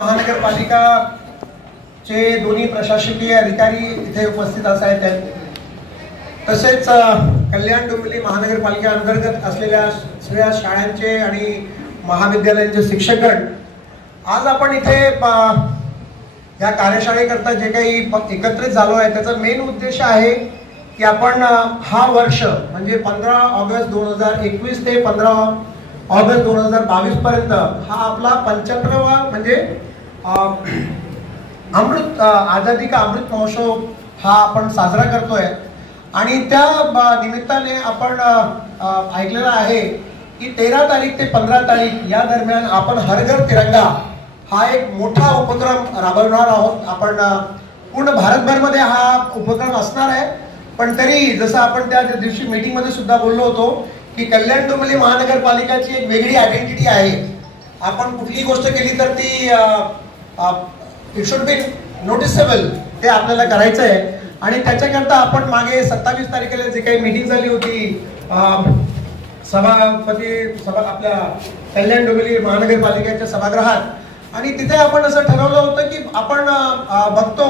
महानगरपालिकाचे दोन्ही प्रशासकीय अधिकारी इथे उपस्थित आहेत. तसेच कल्याण डोंबिवली महानगरपालिका अंतर्गत असलेल्या सगळ्या शाळांचे आणि महाविद्यालयांचे शिक्षकगण, आज आपण इथे या कार्यशाळेकरता जे काही एकत्रित झालो आहे त्याचा मेन उद्देश आहे की आपण हा वर्ष म्हणजे 15 ऑगस्ट 2021 ते 15 ऑगस्ट 2022 पर्यंत हा आपला 75वा म्हणजे अमृत आझादी का अमृत महोत्सव हा आपण साजरा करतोय. आणि त्या निमित्ताने आपण ऐकलेलं आहे की 13 तारीख ते 15 तारीख या दरम्यान आपण हर घर तिरंगा हा एक मोठा उपक्रम राबवणार आहोत. आपण पूर्ण भारतभरमध्ये हा उपक्रम असणार आहे. पण तरी जसं आपण त्या दिवशी मीटिंग मध्ये सुद्धा बोललो होतो की कल्याण डोंबिवली महानगरपालिकाची एक वेगळी आयडेंटिटी आहे. आपण कुठली गोष्ट केली तर ती इट शुड बी नोटिसेबल, ते आपल्याला करायचं आहे. आणि त्याच्याकरता आपण मागे 27 तारखेला जे काही मीटिंग झाली होती आपल्या कल्याण डोंबिवली महानगरपालिकेच्या सभागृहात, आणि तिथे आपण असं ठरवलं होतं की आपण बघतो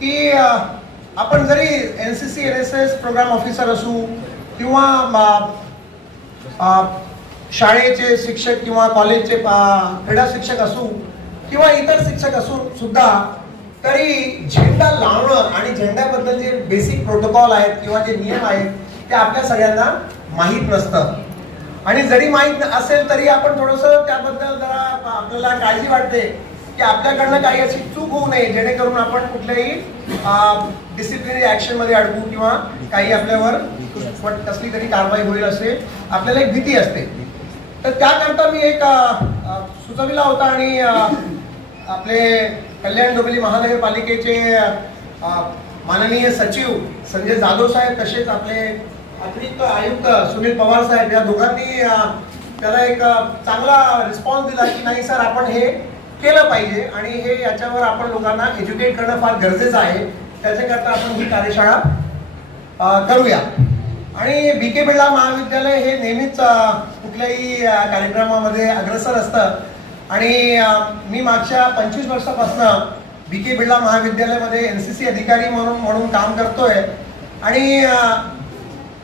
की आपण जरी NCC NSS प्रोग्राम ऑफिसर असू किंवा शाळेचे शिक्षक किंवा कॉलेजचे क्रीडा शिक्षक असू किंवा इतर शिक्षक असू सुद्धा, तरी झेंडा लावणं आणि झेंड्याबद्दल जे बेसिक प्रोटोकॉल आहेत किंवा जे नियम आहेत ते आपल्या सगळ्यांना माहीत नसतं. आणि जरी माहीत असेल तरी आपण थोडंसं त्याबद्दल जरा आपल्याला काळजी वाटते की आपल्याकडनं काही अशी चूक होऊ नये जेणेकरून आपण कुठल्याही डिसिप्लिनरी ऍक्शन मध्ये अडकू किंवा काही आपल्यावर कसली तरी कारवाई होईल असे आपल्याला एक भीती असते. तर त्याकरता मी एक सुचविला होता आणि आपले कल्याण डोंबिवली महानगरपालिकेचे माननीय सचिव संजय जाधव साहेब, तसेच आपले अतिरिक्त आयुक्त सुनील पवार साहेब, या दोघांनी त्याला एक चांगला रिस्पॉन्स दिला की नाही सर, आपण हे केलं पाहिजे आणि हे याच्यावर आपण लोकांना एज्युकेट करणं फार गरजेचं आहे. त्याच्याकरता आपण ही कार्यशाळा करूया. आणि BK बिर्ला महाविद्यालय हे नेहमीच कुठल्याही कार्यक्रमामध्ये अग्रेसर असतं. आणि मी मागच्या 25 वर्षापासून BK बिर्ला महाविद्यालयामध्ये NCC अधिकारी म्हणून काम करतोय. आणि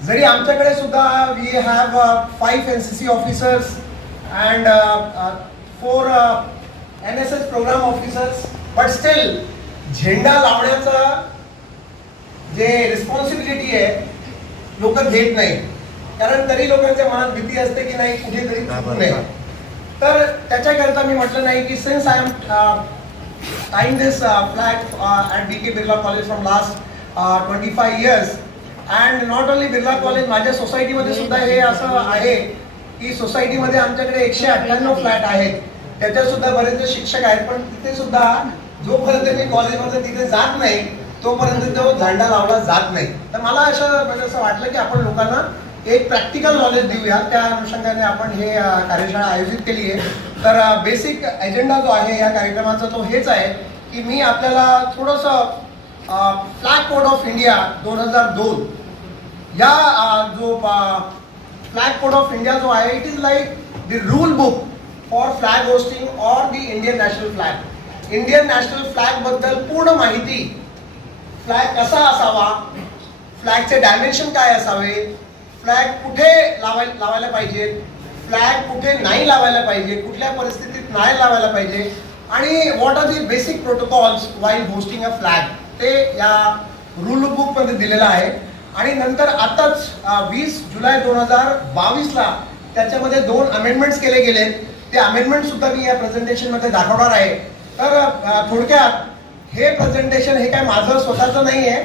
जरी आमच्याकडे सुद्धा we have 5 NCC officers and 4 NSS program officers, but still झेंडा लावण्याचा जे रिस्पॉन्सिबिलिटी आहे लोक घेत नाही. कारण तरी लोकांच्या मनात भीती असते की नाही कुठेतरी चुकू नये. तर त्याच्याकरता मी म्हटलं नाही की since I am time this flag at BK Birla college from last 25 years and not only Birla college, माझ्या सोसायटीमध्ये सुद्धा हे असं आहे की सोसायटीमध्ये आमच्याकडे 198 फ्लॅट आहेत. त्याच्यात सुद्धा बरेचसे शिक्षक आहेत. पण तिथे सुद्धा जोपर्यंत मी कॉलेजमध्ये तिथे जात नाही तोपर्यंत तो झेंडा लावला जात नाही. तर मला म्हणजे असं वाटलं की आपण लोकांना एक प्रॅक्टिकल नॉलेज देऊया. त्या अनुषंगाने आपण हे कार्यशाळा आयोजित केली आहे. तर बेसिक एजेंडा जो आहे या कार्यक्रमाचा तो हेच आहे की मी आपल्याला थोडंसं फ्लॅग कोड ऑफ इंडिया 2002 या जो फ्लॅग कोड ऑफ इंडिया जो आहे, it is like the rule book for flag hosting or the Indian national flag. Indian national flag बद्दल पूर्ण माहिती, फ्लॅग कसा असावा, फ्लॅगचे डायमेन्शन काय असावे, फ्लॅग कुठे लावायला पाहिजे, फ्लॅग कुठे नाही लावायला पाहिजे, कुठल्या परिस्थितीत नाही लावायला पाहिजे, आणि what are the basic protocols while hosting a flag, ते या रूल बुक मध्ये दिलेलं आहे. आणि नंतर आताच 20 जुलै 2022 ला त्याच्यामध्ये 2 अमेंडमेंट्स केले गेले. ते अमेंडमेंट सुद्धा मी या प्रेझेंटेशन मध्ये दाखवणार आहे. तर थोडक्यात हे प्रेझेंटेशन हे काय माझं स्वतःचं नाही आहे.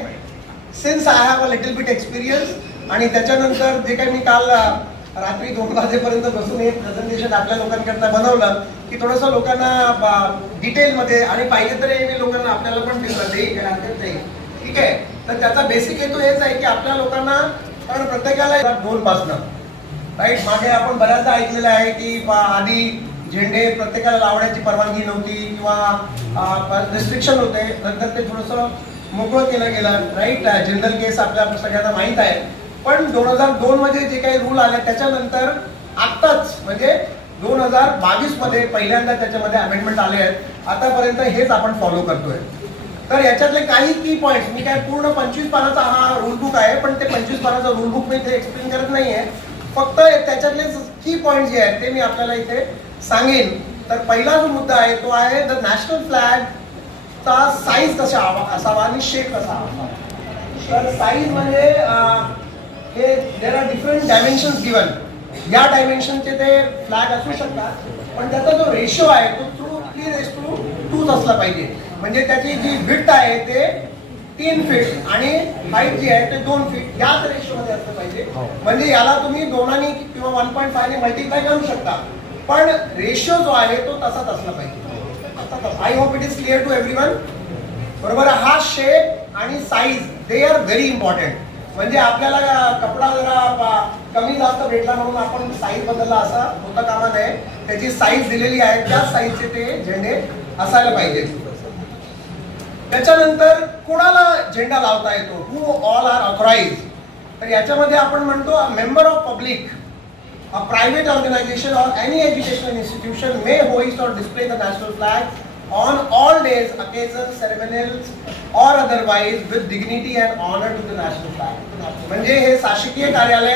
Since I have a little bit experience, आणि त्याच्यानंतर जे काही मी काल रात्री 2 वाजेपर्यंत बसून हे प्रेझेंटेशन आपल्या लोकांकरता बनवलं की थोडंसं लोकांना डिटेलमध्ये, आणि पाहिजे तर मी लोकांना आपल्याला पण देईल, काय हरकत नाही, ठीक आहे. तर त्याचा बेसिक हेतू हेच आहे की आपल्या लोकांना, कारण प्रत्येकाला 2 पासनं राईट, मागे आपण बऱ्याचदा ऐकलेलं आहे की आधी झेंडे प्रत्येकाला लावण्याची परवानगी नव्हती किंवा रिस्ट्रिक्शन होते. नंतर ते थोडंसं मोकळं केलं गेलं, राईट. जनरल केस आपल्या सगळ्यांना माहीत आहे. पण 2002 मध्ये जे काही रूल आले त्याच्यानंतर आत्ताच म्हणजे 2022 मध्ये पहिल्यांदा त्याच्यामध्ये अमेंडमेंट आले आहेत. आतापर्यंत हेच आपण फॉलो करतोय. तर याच्यातले काही की पॉइंट्स, मी काय पूर्ण 25 पानाचा हा रूल बुक आहे, पण ते 25 पानाचा रूल बुक मी इथे एक्सप्लेन करत नाहीये. फक्त त्याच्यातले की पॉइंट जे आहेत ते मी आपल्याला इथे सांगेन. तर पहिला जो मुद्दा आहे तो आहे द नॅशनल फ्लॅग चा साईज कसा असावा आणि शेप कसा असावा. तर साईज म्हणजे हे देर आर डिफरंट डायमेन्शन्स गिवन. या डायमेन्शनचे ते फ्लॅग असू शकतात, पण त्याचा जो रेशो आहे तो 3:2 असला पाहिजे. म्हणजे त्याची जी विड्थ आहे ते 3 फीट आणि हाईट जी आहे ते 2 फीट याच रेशो मध्ये असलं पाहिजे. म्हणजे याला तुम्ही 2 किंवा 1.5 ने मल्टिप्लाय करू शकता, पण रेशो जो आहे तो तसाच असला पाहिजे. I hope it is clear to everyone. बरोबर. हा शेप आणि size they are very important. म्हणजे आपल्याला कपडा जरा कमी जास्त भेटला म्हणून आपण साईज बदलला असं होता कामा नये. त्याची साईज दिलेली आहे त्याच साईजचे ते झेंडे असायला पाहिजेत. त्याच्यानंतर कोणाला झेंडा लावता येतो, हू ऑल आर ऑथराइज. तर याच्यामध्ये आपण म्हणतो member of public, a private organisation or any educational institution may hoist or display the national flag on all days, occasions, ceremonials or otherwise with dignity and honor to the national flag. म्हणजे हे शासकीय कार्यालय,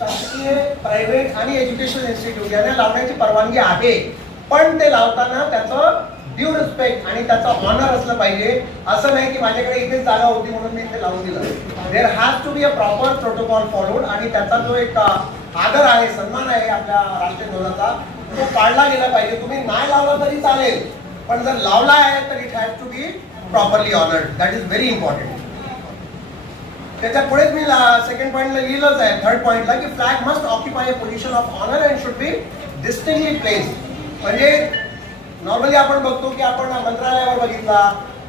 शासकीय, private आणि educational institute यांना लावण्याची परवानगी आहे, पण ते लावताना त्याचं ड्यू रिस्पेक्ट आणि त्याचं ऑनर असलं पाहिजे. असं नाही की माझ्याकडे इथेच जागा होती म्हणून मी इथे लावून दिलं. There has to be a proper protocol followed आणि त्याचा जो एक आदर आहे, सन्मान आहे आपल्या राष्ट्रीय ध्वजाचा, तो पाळला गेला पाहिजे. तुम्ही नाही लावला तरी चालेल, पण जर लावला आहे तर it has to be properly honoured. That is very important. त्याच्या पुढेच मी सेकंड पॉइंटला लिहिलंच आहे, थर्ड पॉइंटला, की flag must occupy a position of honour and should be distinctly placed. म्हणजे नॉर्मली आपण बघतो की आपण मंत्रालयावर बघितला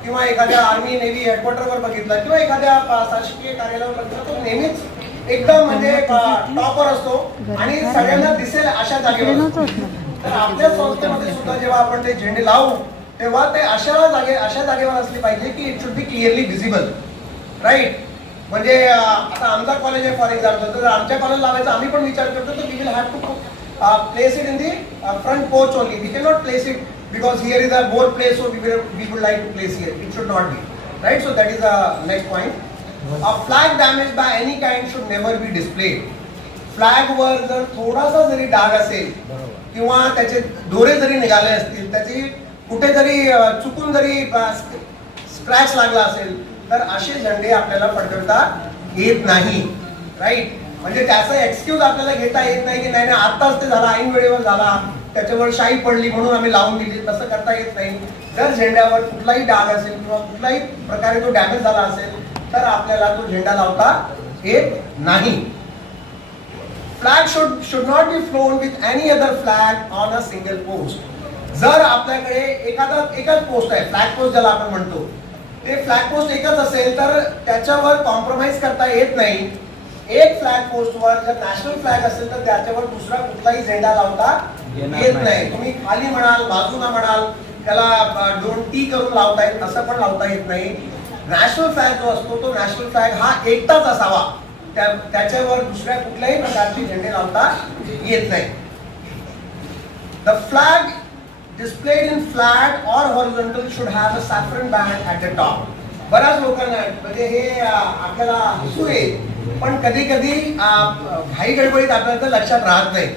किंवा एखाद्या आर्मी नेव्ही हेडक्वार्टरवर बघितला किंवा एखाद्या शासकीय कार्यालयावर बघितला, तो नेहमीच एकदम म्हणजे टॉपवर असतो आणि सगळ्यांना दिसेल अशा जागेवर असतो. तर आपल्या संस्थेमध्ये सुद्धा जेव्हा आपण ते झेंडे लावू तेव्हा ते अशा जागेवर असले पाहिजे की it should be clearly visible. Right. म्हणजे आता आमचा कॉलेज आहे फॉर एक्झाम्पल, तर आमच्या कॉलेज लावायचा आम्ही पण विचार करतो तर we will have to place it in the front porch only. We cannot place it because here is a more place, so we would like to place here. It should not be. Right. So that is the next point. A flag damaged by any kind should never be displayed. Flag वर जर थोडासा जरी डाग असेल किंवा त्याचे दोरे जरी निघाले असतील, त्याची कुठेतरी चुकून जरी स्क्रॅच लागला असेल तर असे झेंडे आपल्याला फडकवता येत नाही. राईट. म्हणजे त्याचा एक्सक्यूज आपल्याला घेता येत नाही की नाही आताच ते झाला, ऐन वेळेवर झाला, त्याच्यावर शाई पडली म्हणून आम्ही लावून दिली, तसं करता येत नाही. जर झेंड्यावर कुठलाही डाग असेल किंवा कुठल्याही प्रकारे तो डॅमेज झाला असेल तर आपल्याला तो झेंडा लावता येत नाही. Flag should not be flown with any other flag on a single post. जर आपल्याकडे एकच पोस्ट आहे, फ्लॅग पोस्ट ज्याला आपण म्हणतो, ते फ्लॅग पोस्ट एकच असेल तर त्याच्यावर कॉम्प्रोमाइज करता येत नाही. एक फ्लॅग पोस्टवर जर नॅशनल फ्लॅग असेल तर त्याच्यावर दुसरा कुठलाही झेंडा लावता येत नाही. तुम्ही खाली म्हणाल, बाजूला म्हणाल, त्याला 2 टी करून लावता येत, असं पण लावता येत नाही. नॅशनल फ्लॅग जो असतो तो नॅशनल फ्लॅग हा एकटाच असावा, त्याच्यावर दुसऱ्या कुठल्याही प्रकारचे झेंडे लावता येत नाही. The flag displayed in flat or horizontal should have a saffron band at the top. बऱ्याच लोकांना म्हणजे हे आपल्याला हसू येईल, पण कधी कधी घाई गडबडीत आपल्याला लक्षात राहत नाही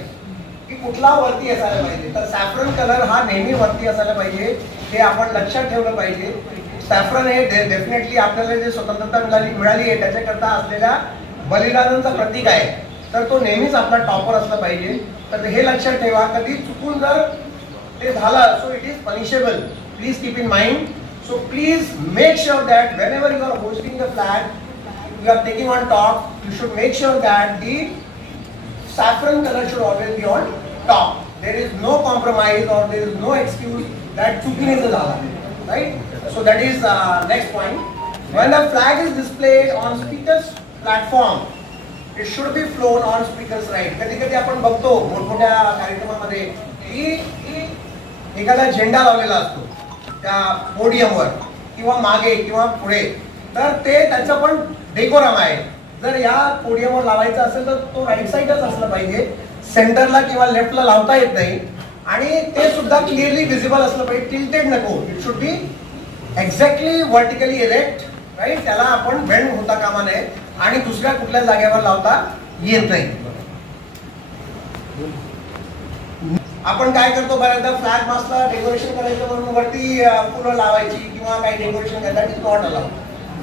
की कुठला वरती असायला पाहिजे. तर सॅफ्रन कलर हा नेहमी वरती असायला पाहिजे, हे आपण लक्षात ठेवलं पाहिजे. सॅफ्रन हे डेफिनेटली आपल्याला जे स्वतंत्रता मिळाली आहे त्याच्याकरता असलेल्या बलिदानाचं प्रतीक आहे, तर तो नेहमीच आपला टॉपर असला पाहिजे. तर हे लक्षात ठेवा, कधी चुकून जर ते झालं so it is punishable. Please keep in mind. So please make sure that whenever you are hoisting the flag, you are taking on top, you should make sure that the saffron color should always be on top. There is no compromise or there is no excuse that चुकीने झाला. Right? So that is next point. When the flag is displayed on speaker's platform, it should be flown on speaker's right. कधी-कधी आपण बघतो मोठमोठ्या कार्यक्रमामध्ये की एखादा झेंडा लावलेला असतो त्या पोडियमवर किंवा मागे किंवा पुढे, तर ते त्याचं पण डेकोरम आहे. जर या पोडियमवर लावायचं असेल तर तो राईट साईडच असला पाहिजे, सेंटरला किंवा लेफ्टला लावता येत नाही. आणि ते सुद्धा क्लिअरली विजिबल असलं पाहिजे, टिल्टेड नको. It should be exactly vertically erect, right. त्याला आपण बेंड होता कामा नये आणि दुसऱ्या कुठल्या जागेवर लावता येत नाही. आपण काय करतो बऱ्याचदा फ्लॅग मास्टला डेकोरेशन करायचं म्हणून वरती फुलं लावायची किंवा काही डेकोरेशन करायचं, that is not allowed.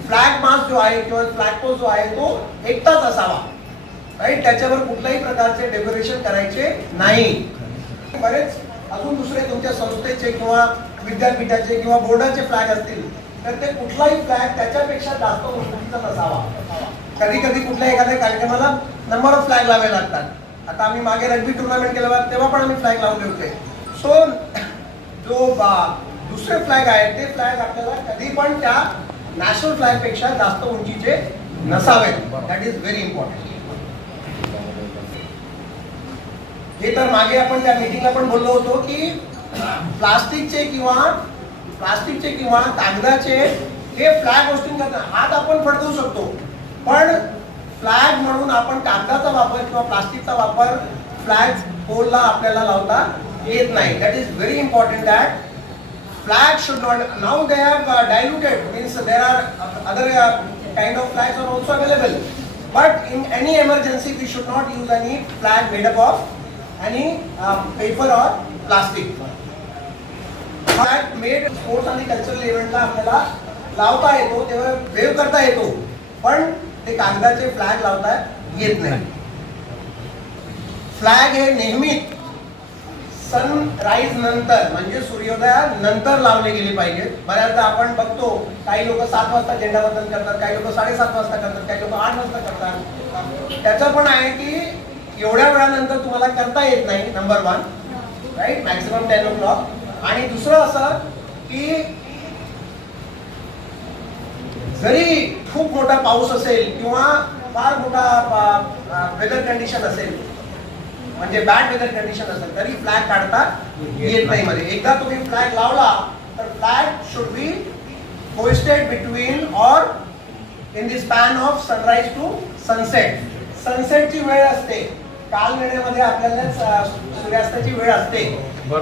Flag mast जो आहे किंवा फ्लॅग पोस्ट जो आहे तो एकटाच असावा, राईट. त्याच्यावर कुठल्याही प्रकारचे डेकोरेशन करायचे नाही. बरेच अजून दुसरे तुमच्या संस्थेचे किंवा विद्यापीठाचे किंवा बोर्डाचे फ्लॅग असतील तर ते कुठलाही फ्लॅग त्याच्यापेक्षा जास्त उंचीचा नसावा. कधी कधी कुठल्या एखाद्या कार्यक्रमाला नंबर ऑफ फ्लॅग लावावे लागतात. आता आम्ही मागे रग्बी टुर्नामेंट केलं तेव्हा पण आम्ही फ्लॅग लावले होते. सो जो दुसरे फ्लॅग आहेत ते फ्लॅग आपल्याला कधी पण त्या नॅशनल फ्लॅग पेक्षा जास्त उंचीचे नसावेत. That is very important. हे तर मागे आपण त्या मीटिंगला पण बोललो होतो की प्लास्टिकचे किंवा कागदाचे हे फ्लॅग होस्टिंग करतात. हात आपण फडकवू शकतो पण फ्लॅग म्हणून आपण कागदाचा वापर किंवा प्लास्टिकचा वापर फ्लॅग पोलला आपल्याला लावता येत नाही. That is very important that flag should not. Now they have diluted, means there are other kind of flags are also available, but in any emergency we should not use any flag made up of any paper or plastic. Flag made sports आणि cultural इव्हेंटला आपल्याला लावता येतो, तेव्हा wave करता येतो, पण ते कागदाचे फ्लॅग लावता येत नाही. फ्लॅग हे नेहमी सनराईज नंतर म्हणजे सूर्योदयानंतर लावले गेले पाहिजे. बऱ्याचदा आपण बघतो काही लोक 7 वाजता झेंडावंदन करतात, काही लोक 7:30 वाजता करतात, काही लोक 8 वाजता करतात. त्याचं पण आहे की एवढ्या वेळानंतर तुम्हाला करता येत नाही, नंबर 1, राईट. Maximum 10 o'clock. आणि दुसरं असं की जरी खूप मोठा पाऊस असेल किंवा फार मोठा वेदर कंडिशन असेल, म्हणजे बॅड वेदर कंडिशन असेल, तरी फ्लॅग काढता येत नाही मध्ये. एकदा तुम्ही फ्लॅग लावला तर flag should be hoisted between or in the span of sunrise to sunset. सनसेटची वेळ असते, कालवेळेमध्ये आपल्याला सूर्यास्ताची वेळ असते,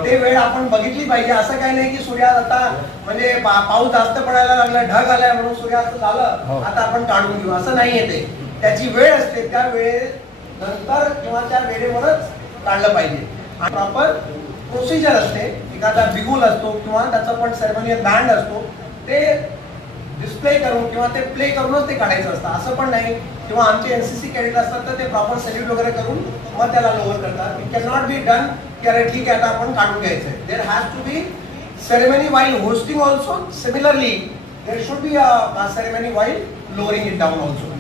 ते वेळ आपण बघितली पाहिजे. असं काही नाही की सूर्यास्त आता म्हणजे पाऊस जास्त पडायला लागला, ढग आलाय म्हणून सूर्यास्त झालं आता आपण काढून घेऊ, असं नाही येते. त्याची वेळ असते, त्या वेळेनंतर किंवा त्या वेळेवरच काढलं पाहिजे. प्रॉपर प्रोसिजर असते. एखादा बिगुल असतो किंवा त्याचा पण सेरेमोनियल बँड असतो, ते डिस्प्ले करून किंवा ते प्ले करूनच ते काढायचं असतं. असं पण नाही. किंवा आमचे एनसीसी कॅडेट असतात तर ते प्रॉपर सल्यूट वगैरे करून मग त्याला लोअर करतात. It can not be done की अरे ठीक आहे आता आपण काढून घ्यायचंय. There has to be ceremony while hoisting also. Similarly there should be a ceremony while lowering it down also.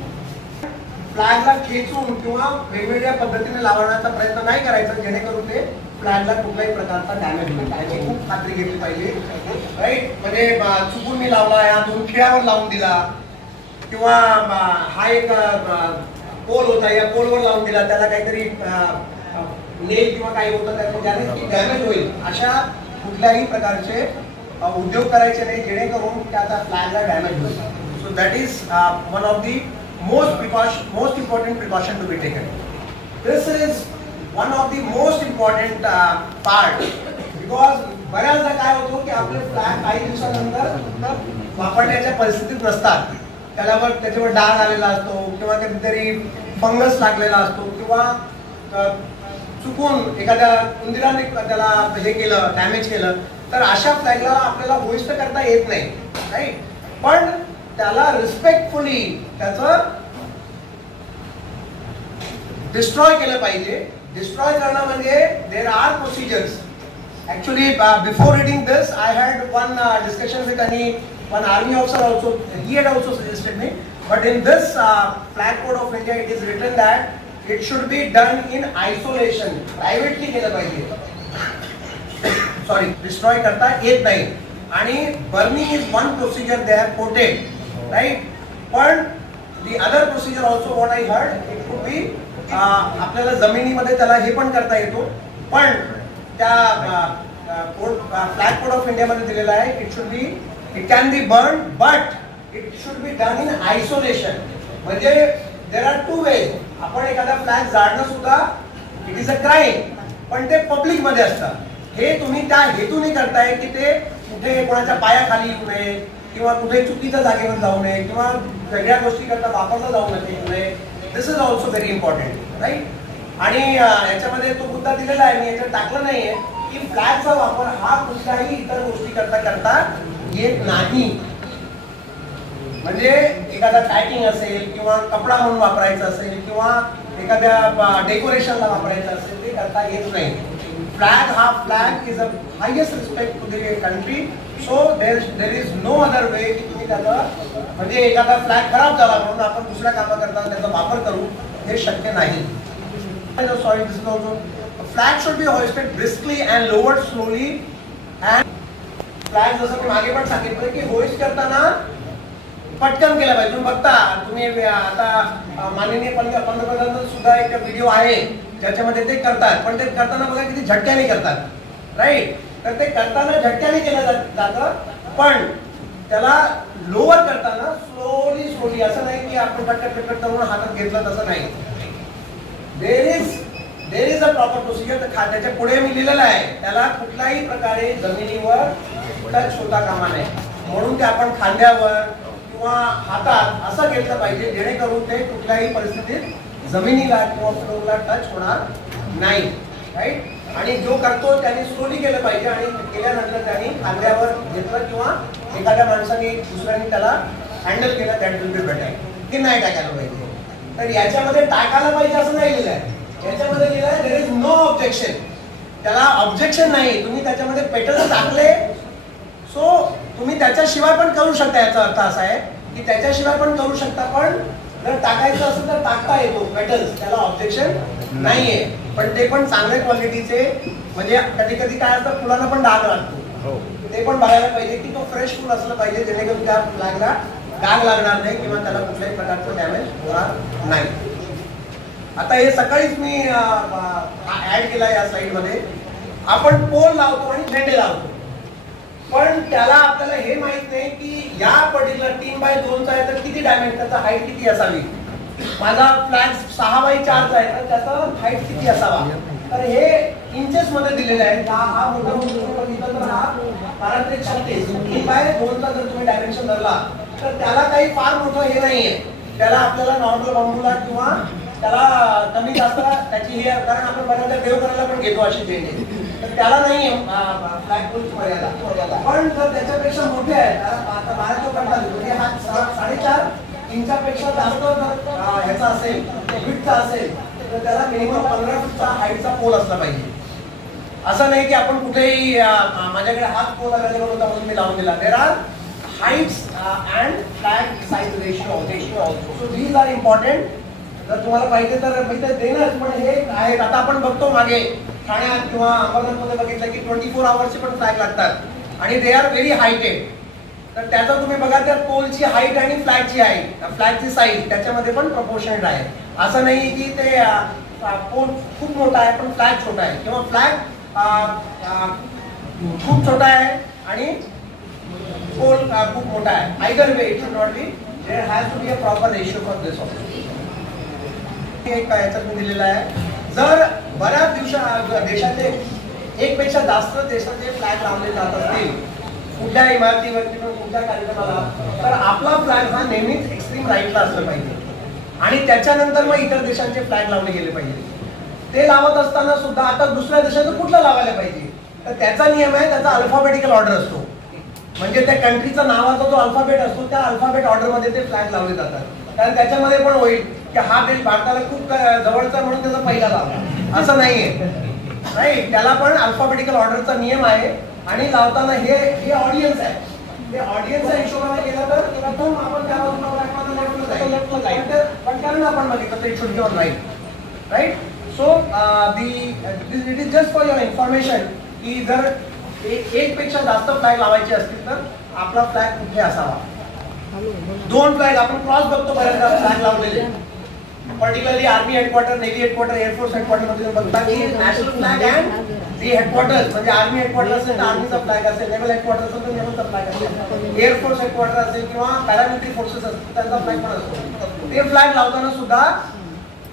फ्लॅगला खेचून किंवा वेगवेगळ्या पद्धतीने लावण्याचा प्रयत्न नाही करायचा, जेणेकरून ते फ्लॅगला कुठल्याही प्रकारचा डॅमेज होईल याची खूप खात्री घेतली पाहिजे, राईट. म्हणजे चुकून मी लावला, या 2 खिळ्यावर लावून दिला किंवा हा एक पोल होता, या पोलवर लावून दिला, त्याला काहीतरी नेल किंवा काही होतं त्याने डॅमेज होईल, अशा कुठल्याही प्रकारचे उद्योग करायचे नाही जेणेकरून त्याचा फ्लॅगला डॅमेज होईल. So that is one of the most important precaution to be taken. This is one of the most important part, because बऱ्याचदा काय होतो की आपले फ्लॅग काही दिवसानंतर वापरण्याच्या परिस्थितीत नसतात. त्याच्यावर डाग आलेला असतो किंवा कधीतरी फंगस लागलेला असतो किंवा चुकून एखाद्या उंदीराने त्याला हे केलं, डॅमेज केलं, तर अशा फ्लॅगला आपल्याला होइस्ट करता येत नाही, राईट. पण त्याला रिस्पेक्टफुली त्याचं डिस्ट्रॉय केलं पाहिजे. डिस्ट्रॉय करणं म्हणजे there are procedures. Actually, before reading this, I had one discussion with one army officer also. He had also suggested me. But in this Flag Code of India, it is written that it should be done in isolation. Privately केलं पाहिजे. Sorry, destroy करता येत नाही. आणि burning is one procedure they have quoted, right? But the other procedure also what I heard, it could be आपल्याला जमिनीमध्ये त्याला हे पण करता येतो, पण त्या फ्लॅग कोड ऑफ इंडिया मध्ये दिलेला आहे it can be burn but it should be done in isolation. म्हणजे देर आर 2 वेज. आपण एखादा फ्लॅग जाळणं सुद्धा इट इज अ क्राईम, पण ते पब्लिक मध्ये असतं. हे तुम्ही त्या हेतूने करताय की ते कुठे कोणाच्या पायाखाली येऊ नये किंवा कुठे चुकीच्या जागेवर जाऊ नये किंवा वेगळ्या गोष्टी करता वापरला जाऊ नये. This is also very important, right. आणि याच्यामध्ये तो मुद्दा दिलेला आहे, मी याच्यात टाकलं नाहीये की फ्लॅगचा वापर हा कुठल्याही इतर गोष्टी करता येत नाही. म्हणजे एखादा पॅकिंग असेल किंवा कपडा म्हणून वापरायचा असेल किंवा एखाद्या डेकोरेशनला वापरायचं असेल ते करता येत नाही. फ्लॅग हा flag is a highest respect to the country. So there is no other way की तुम्ही त्याचा म्हणजे एखादा फ्लॅग खराब झाला म्हणून आपण दुसऱ्या कामाकरता त्याचा वापर करू हे शक्य नाही. Sorry, this is also a flag should be hoisted briskly and lowered slowly. And flag जसं मी मागे पण सांगितलं की होइस्ट करताना पटकन केलं पाहिजे. तुम्ही बघता, तुम्ही आता माननीय पंतप्रधानांचा सुद्धा एक व्हिडिओ आहे ज्याच्यामध्ये ते करतात, पण ते करताना बघा किती झटक्याने करतात, राईट. तर ते करताना झटक्याने केलं जातं, पण त्याला लोअर करताना स्लोली असं नाही की आपण पटकन करून हातात घेतलं, तसं नाही. There is a proper procedure. त्याच्या पुढे मी लिहिलेलं आहे त्याला कुठल्याही प्रकारे जमिनीवर टच होता कामा नये, म्हणून ते आपण खांद्यावर किंवा हातात असं घेतलं पाहिजे जेणेकरून ते कुठल्याही परिस्थितीत जमिनीला किंवा फ्लोरला टच होणार नाही, राईट. आणि जो करतो त्याने स्लोली केलं पाहिजे आणि केल्यानंतर त्यांनी खांद्यावर घेतलं किंवा एखाद्या माणसाने दुसऱ्याने त्याला हँडल केलं, दॅट विल बी बेटर. की नाही टाकायला पाहिजे. तर याच्यामध्ये टाकायला पाहिजे असं नाही लिहिलं आहे, याच्यामध्ये लिहिलं आहे देयर इज नो ऑब्जेक्शन. त्याला ऑब्जेक्शन नाही. तुम्ही त्याच्यामध्ये पेटल्स टाकले, सो तुम्ही त्याच्याशिवाय पण करू शकता. याचा अर्थ असा आहे की त्याच्याशिवाय पण करू शकता, पण जर टाकायचं असेल तर टाकता येतो पेटल्स, त्याला ऑब्जेक्शन नाहीये. पण ते पण चांगल्या क्वालिटीचे, म्हणजे कधी कधी काय असतं फुलांना पण डाग लागतो, ते पण बघायला पाहिजे की तो फ्रेश फुल असलं पाहिजे जेणेकरून त्या फ्लॅगला डाग लागणार नाही किंवा त्याला कुठल्याही प्रकारचं डॅमेज होणार नाही. आता हे सकाळीच मी ऍड केला या स्लाइड मध्ये. आपण पोल लावतो आणि झेंडे लावतो, पण त्याला आपल्याला हे माहित नाही की या पर्टिक्युलर 3x2 आहे तर किती डायमेन्शन, त्याचा हाईट किती असावी. माझा फ्लॅग 6x4 आहे तर त्याचा हाईट किती असावा. तर हे इंचेस मध्ये दिलेले आहे. हा मोठा बघितला तर हा 1236 3x2 जर तुम्ही डायमेन्शन धरला तर त्याला काही फार मोठं हे नाहीये. त्याला आपल्याला नॉर्मल बांबूला किंवा त्याला कमी जास्त त्याची हे, कारण आपण बऱ्याचदा देव करायला पण घेतो अशी झेंडे, तर त्याला नाही फ्लॅग पोलची मर्यादा. पण जर त्याच्यापेक्षा मोठे आहे, आता बाहेर जो करतात म्हणजे हा 4.5 इंचापेक्षा जास्त जर ह्याचा असेल, विड्थचा असेल, तर त्याला मिनिमम 15 फूटचा हाईटचा पोल असला पाहिजे. असं नाही की आपण कुठेही माझ्याकडे हाच पोल अवेलेबल होता म्हणून मी लावून दिला. There are heights and flag size ratio also. So these are important. जर तुम्हाला पाहिजे तर मी ते देणार, पण हे आहेत. आता आपण बघतो मागे ठाण्यात किंवा अहमदनगरमध्ये बघितलं की 24 आवर्सचे पण फ्लॅग लागतात आणि दे आर व्हेरी हायटेड. तर त्याचा तुम्ही बघा त्या पोलची हाईट आणि फ्लॅगची हाईट, फ्लॅगची साईज त्याच्यामध्ये पण प्रपोर्शनेट आहे. असं नाही की ते पोल खूप मोठा आहे पण फ्लॅग छोटा आहे किंवा फ्लॅग खूप छोटा आहे आणि पोल खूप मोठा आहे. Either way it should not be. There has to be a proper ratio for this also. एक याच्यात मी दिलेला आहे, जर बऱ्याच देशाचे एकपेक्षा जास्त देशाचे फ्लॅग लावले जात असतील कुठल्या इमारतीवरती किंवा कुठल्या कार्यक्रमाला, तर आपला फ्लॅग हा नेहमीच एक्स्ट्रीम राईटला असलं पाहिजे आणि त्याच्यानंतर मग इतर देशांचे फ्लॅग लावले गेले पाहिजे. ते लावत असताना सुद्धा आता दुसऱ्या देशाचं कुठलं लावायला पाहिजे, तर त्याचा नियम आहे, त्याचा अल्फाबेटिकल ऑर्डर असतो. म्हणजे त्या कंट्रीचा नावाचा जो अल्फाबेट असतो त्या अल्फाबेट ऑर्डर मध्ये ते फ्लॅग लावले जातात. कारण त्याच्यामध्ये पण होईल की हा देश भारताला खूप जवळचा म्हणून त्याचा पहिला लावला, असं नाहीये, राईट. त्याला पण अल्फाबेटिकल ऑर्डरचा नियम आहे आणि लावताना हे ऑडियन्स आहे, ते ऑडियन्सच्या हिशोबाने केलं तर प्रथम आपण त्या बाजूला लेफ्टला जाईल, पण कारण आपण बघितलं तर it should be on right, right. So it is just for your information की जर एक पेक्षा जास्त फ्लॅग लावायचे असतील तर आपला फ्लॅग कुठे असावा. 2 फ्लॅग आपण क्रॉस बघतो बऱ्याचदा फ्लॅग लावलेले, particularly army headquarter, navy headquarter, air force headquarter मध्ये बघता की national flag and the headquarters, म्हणजे आर्मी हेडक्वार्टर असेल तर आर्मीचा फ्लॅग असेल, नेव्हल हेडक्वार्टर असेल तर नेव्हलचा फ्लॅग असेल, एअरफोर्स हेडक्वार्टर असेल किंवा पॅरामिलिटरी फोर्सेस असतील त्यांचा फ्लॅग पण असतो. ते फ्लॅग लावताना सुद्धा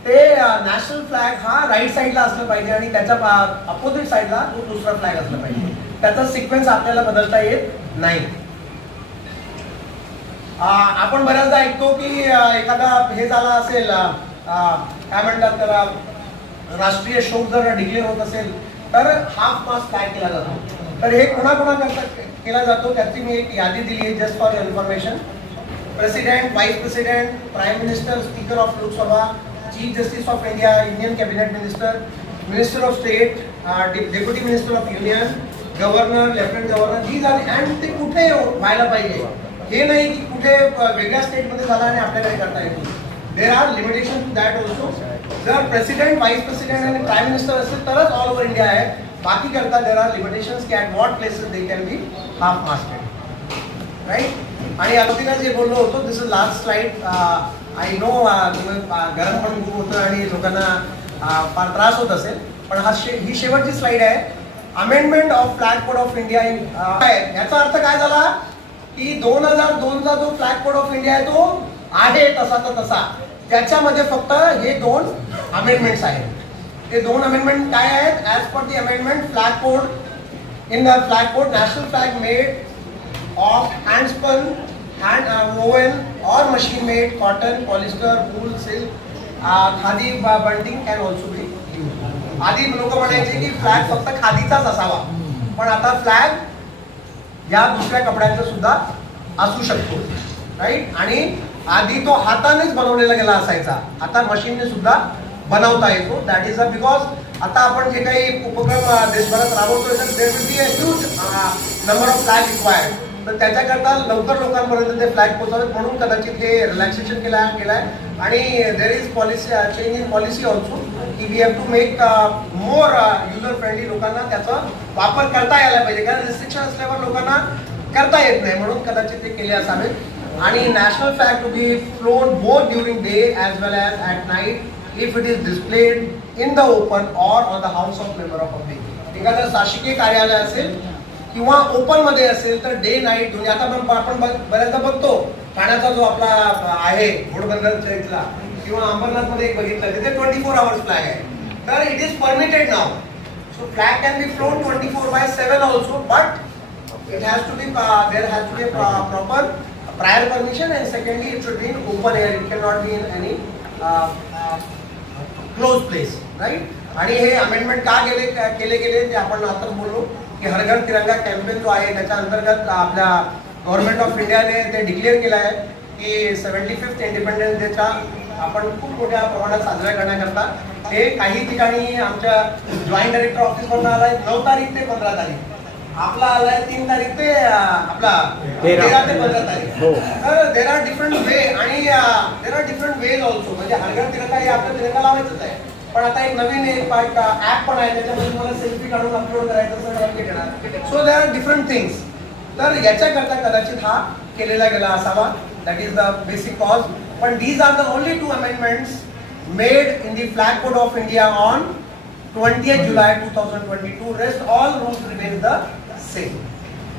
ते नॅशनल फ्लॅग हा राईट साईडला असलं पाहिजे आणि त्याच्या अपोजिट साईडला दुसरा फ्लॅग असला पाहिजे. त्याचा सिक्वेन्स आपल्याला बदलता येत नाही. आपण बऱ्याचदा ऐकतो की एखादा हे झाला असेल, काय म्हणतात त्याला, राष्ट्रीय शोक जर डिक्लेअर होत असेल तर हाफ मास्ट फ्लॅग केला जातो. तर हे कोणाकोणाकरता केला जातो त्याची मी एक यादी दिली आहे just for information. President, vice president, prime minister, speaker of Lok Sabha, chief justice of India, Indian cabinet minister, minister of state, deputy minister of union, governor, lieutenant governor, ही झाली. अँड ते कुठे व्हायला पाहिजे, हे नाही की कुठे वेगळ्या स्टेटमध्ये झाला आणि आपल्याकडे करता येतो. There are limitation to that also. जर प्रेसिडेंट, व्हाइस प्रेसिडेंट आणि प्राईम मिनिस्टर असेल तरच ऑल ओव्हर इंडिया आहे. बाकी करता देर आर लिमिटेशन्स की at what places they can be half masted, right. आणि अगोदर जे बोललो होतो, this is last slide. I know गरम पण खूप होतं आणि लोकांना फार त्रास होत असेल, पण ही शेवटची स्लाइड आहे. Amendment of flag code of India. याचा अर्थ काय झाला की 2002चा जो फ्लॅग कोड ऑफ इंडिया आहे तो आहे तसाचा तसा. त्याच्यामध्ये फक्त हे 2 अमेंडमेंट्स आहेत. ते 2 अमेंडमेंट काय आहेत? As per the amendment, flag code, in the flag code national flag made of hand spun, hand woven or machine made cotton, polyester, wool, silk, khadi bunding can also be used. आधी लोक म्हणायचे की flag फक्त खादीचाच असावा, पण आता flag या दुसऱ्या कपड्यांचा सुद्धा असू शकतो, राईट. आणि आधी तो हातानेच बनवलेला गेला असायचा, आता मशीनने सुद्धा बनवता येतो. दॅट इज बिकॉज आता आपण जे काही उपक्रम देशभरात राबवतोय तर there will be a huge number of flag required. तर त्याच्याकरता लवकर लोकांपर्यंत ते फ्लॅग पोहोचावेत म्हणून कदाचित हे रिलॅक्सेशन केलंय. आणि there is policy change in policy also की we have to make more user friendly. लोकांना त्याचा वापर करता यायला पाहिजे, कारण रिस्ट्रिक्शन असल्यावर लोकांना करता येत नाही, म्हणून कदाचित ते केले असावेत. आणि national flag to be flown both during day as well as at night if it is displayed in the open or on the house of member of public. एखादं शासकीय कार्यालय असेल किंवा ओपन मध्ये असेल तर डे नाईट दोन्ही. आता आपण बऱ्याचदा बघतो ठाण्याचा जो आपला आहे घोडबंदरच्या इथला किंवा अंबरनाथ मध्ये एक बघितलं तिथे 24 आवर्स फ्लॅग आहे. तर it is permitted now. So flag can be flown 24/7 also, but it has to be there has to be proper prior permission and secondly it should be in open air. It can not be in any close place, right. आणि हे amendment का केले गेले ते आपण आता बोललो की हर घर तिरंगा कॅम्पेन जो आहे त्याच्या अंतर्गत आपल्या गव्हर्नमेंट ऑफ इंडियाने ते डिक्लेअर केलं आहे की 75th इंडिपेंडन्स डेचा आपण खूप मोठ्या प्रमाणात साजरा करण्याकरता हे काही ठिकाणी आमच्या जॉईंट डायरेक्टर ऑफिसमधून आलाय 9 तारीख ते 15 तारीख. आपला आलाय 3 तारीख ते आपला 13 ते 15 तारीख. तर देर आर डिफरंट वे आणि देर आर डिफरंट वेज ऑल्सो. म्हणजे हर घर तिरंगा हे आपलं तिरंगा लावायचंच आहे, पण आता एक नवीन ऍप पण आहे त्याच्यामध्ये तुम्हाला सेल्फी काढून अपलोड करायचं असं. So there are different things. तर याच्याकरता कदाचित हा केलेला गेला असावा. That is the basic cause. पण these are the only 2 amendments made in the flag code of India on 20th July 2022. Rest all rules remain the same,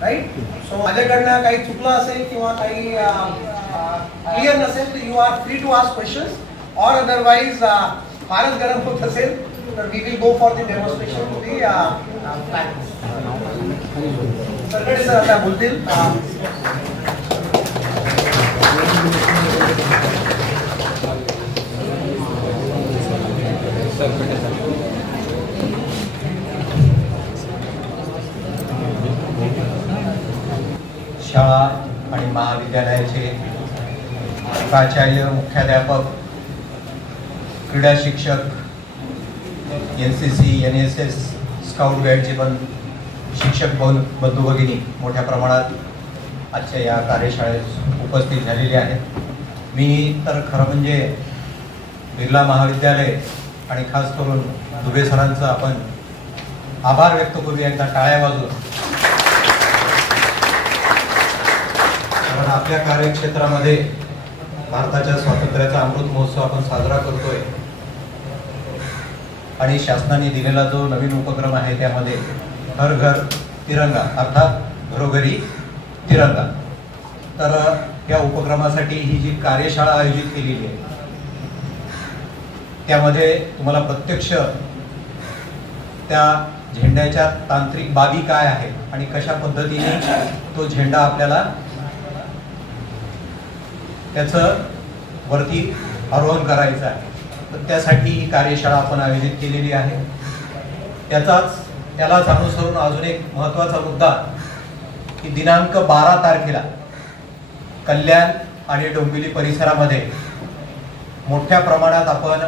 right. So माझ्याकडनं काही चुकलं असेल किंवा काही क्लिअर नसेल तर you are free to ask questions or otherwise फारच गरम होत असेल तर we will go for the demonstration to the flag. सरकडे सर आता बोलतील. शाळा आणि महाविद्यालयाचे प्राचार्य, मुख्याध्यापक, क्रीडा शिक्षक, NCC, NSS, स्काउट गाईडचे पण शिक्षक बंधू भगिनी मोठ्या प्रमाणात आजच्या या कार्यशाळेत उपस्थित झालेले आहेत. मी तर खरं म्हणजे बिर्ला महाविद्यालय आणि खास करून दुबे सरांचा आपण आभार व्यक्त करूया एकदा टाळ्या वाजवून. कारण आपल्या कार्यक्षेत्रामध्ये भारताच्या स्वातंत्र्याचा अमृत महोत्सव आपण साजरा करतोय आणि शासनाने दिलेला जो नवीन उपक्रम आहे त्यामध्ये हर घर तिरंगा अर्थात घरोघरी तिरंगा. तर या उपक्रमासाठी ही जी कार्यशाळा आयोजित केलेली आहे त्यामध्ये तुम्हाला प्रत्यक्ष त्या झेंड्याच्या तांत्रिक बाबी काय आहेत आणि कशा पद्धतीने तो झेंडा आपल्याला त्याचं वरती आरोहण करायचं आहे. तर त्यासाठी ही कार्यशाळा आपण आयोजित केलेली आहे. त्यालाच अनुसरून अजून एक महत्त्वाचा मुद्दा की दिनांक 12 तारखेला कल्याण आणि डोंबिवली परिसरामध्ये मोठ्या प्रमाणात आपण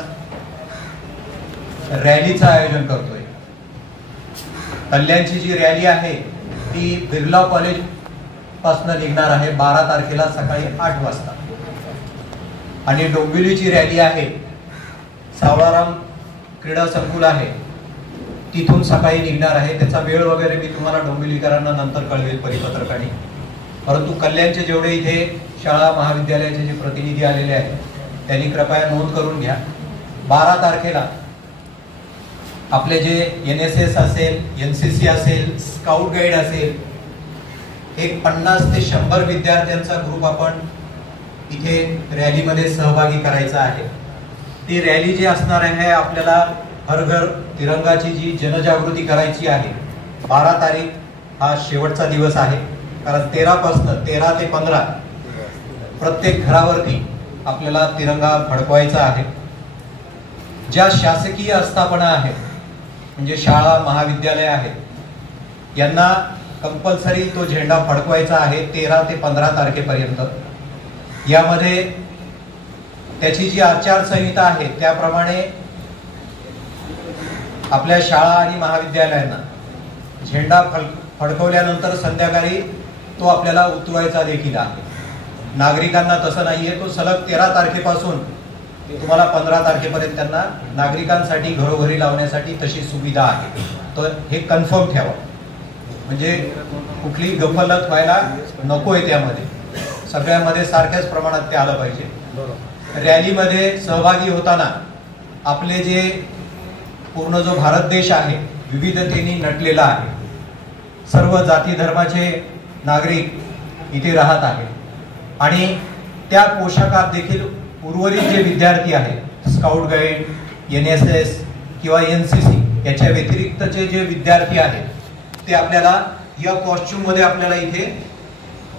रॅलीचं आयोजन करतोय. कल्याणची जी रॅली आहे ती बिर्ला कॉलेज पासून निघणार आहे 12 तारखेला सकाळी 8 वाजता आणि डोंबिवलीची रॅली आहे सावळाराम क्रीडा संकुल आहे तिथून सकाळी निघणार आहे. त्याचा वेळ वगैरे मी तुम्हाला डोंबिवलीकरांना नंतर कळवेल परिपत्रकाने. परंतु कल्याणचे जेवढे इथे शाळा महाविद्यालयाचे जे प्रतिनिधी आलेले आहेत त्यांनी कृपया नोंद करून घ्या. 12 तारखेला आपले जे NSS असेल, NCC असेल, स्काउट गाईड असेल, एक 50 ते 100 विद्यार्थ्यांचा ग्रुप आपण इथे रॅलीमध्ये सहभागी करायचा आहे. ती रॅली जी असणार आहे आपल्याला हर घर तिरंगाची जी जनजागृती करायची आहे. 12 तारीख हा शेवटचा दिवस आहे कारण 13 ते 15 प्रत्येक घरावरती आपल्याला तिरंगा फडकवायचा आहे. ज्या शासकीय आस्थापना आहेत म्हणजे शाळा महाविद्यालय आहेत यांना कंपल्सरी तो झेंडा फडकवायचा आहे 13 ते 15 तारखेपर्यंत. यामध्ये त्याची जी आचारसंहिता आहे त्याप्रमाणे आपल्या शाळा आणि महाविद्यालयांना झेंडा फडकवल्यानंतर संध्याकाळी तो आपल्याला उतरवायचा देखील आहे. नागरिकांना तसं नाहीये, तो सलग 13 तारखेपासून तुम्हाला 15 तारखेपर्यंत त्यांना नागरिकांसाठी घरोघरी लावण्यासाठी तशी सुविधा आहे. तर हे कन्फर्म ठेवा म्हणजे कुठली गफलत व्हायला नकोय. त्यामध्ये सगळ्यामध्ये सारख्याच प्रमाणात ते आलं पाहिजे. रॅलीमध्ये सहभागी होताना आपले जे पूर्ण जो भारत देश आहे विविधतेने नटलेला आहे. सर्व जाती धर्माचे नागरिक इथे राहत आहेत आणि त्या पोशाखात देखील उर्वरित जे विद्यार्थी आहेत स्काउट गाईड, NSS किंवा NCC याच्या व्यतिरिक्तचे जे विद्यार्थी आहेत ते आपल्याला या कॉस्ट्युम मध्ये आपल्याला इथे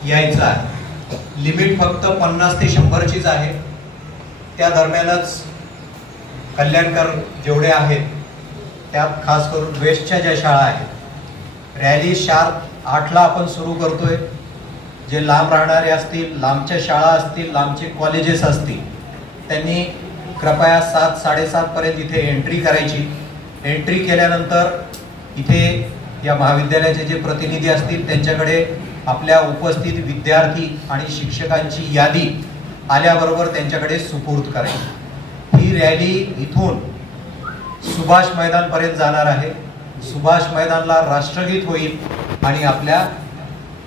यायचं आहे. लिमिट फक्त 50 ते 100चीच आहे. त्या दरम्यानच कल्याणकर जेवढे आहेत त्यात खास करून वेस्टच्या ज्या शाळा आहेत रॅली शार्प 8ला आपण सुरू करतोय. जे लांब राहणारे असतील, लांबच्या शाळा असतील, लांबचे कॉलेजेस असतील त्यांनी कृपया 7-7:30 पर्यंत इथे एंट्री करायची. एंट्री केल्यानंतर इथे या महाविद्यालयाचे जे प्रतिनिधी असतील त्यांच्याकडे आपल्या उपस्थित विद्यार्थी आणि शिक्षकांची यादी आल्याबरोबर त्यांच्याकडे सुपूर्द करायची. ही रॅली इथून सुभाष मैदान पर्यंत जाणार आहे. सुभाष मैदानला राष्ट्रगीत होईल आणि आपल्या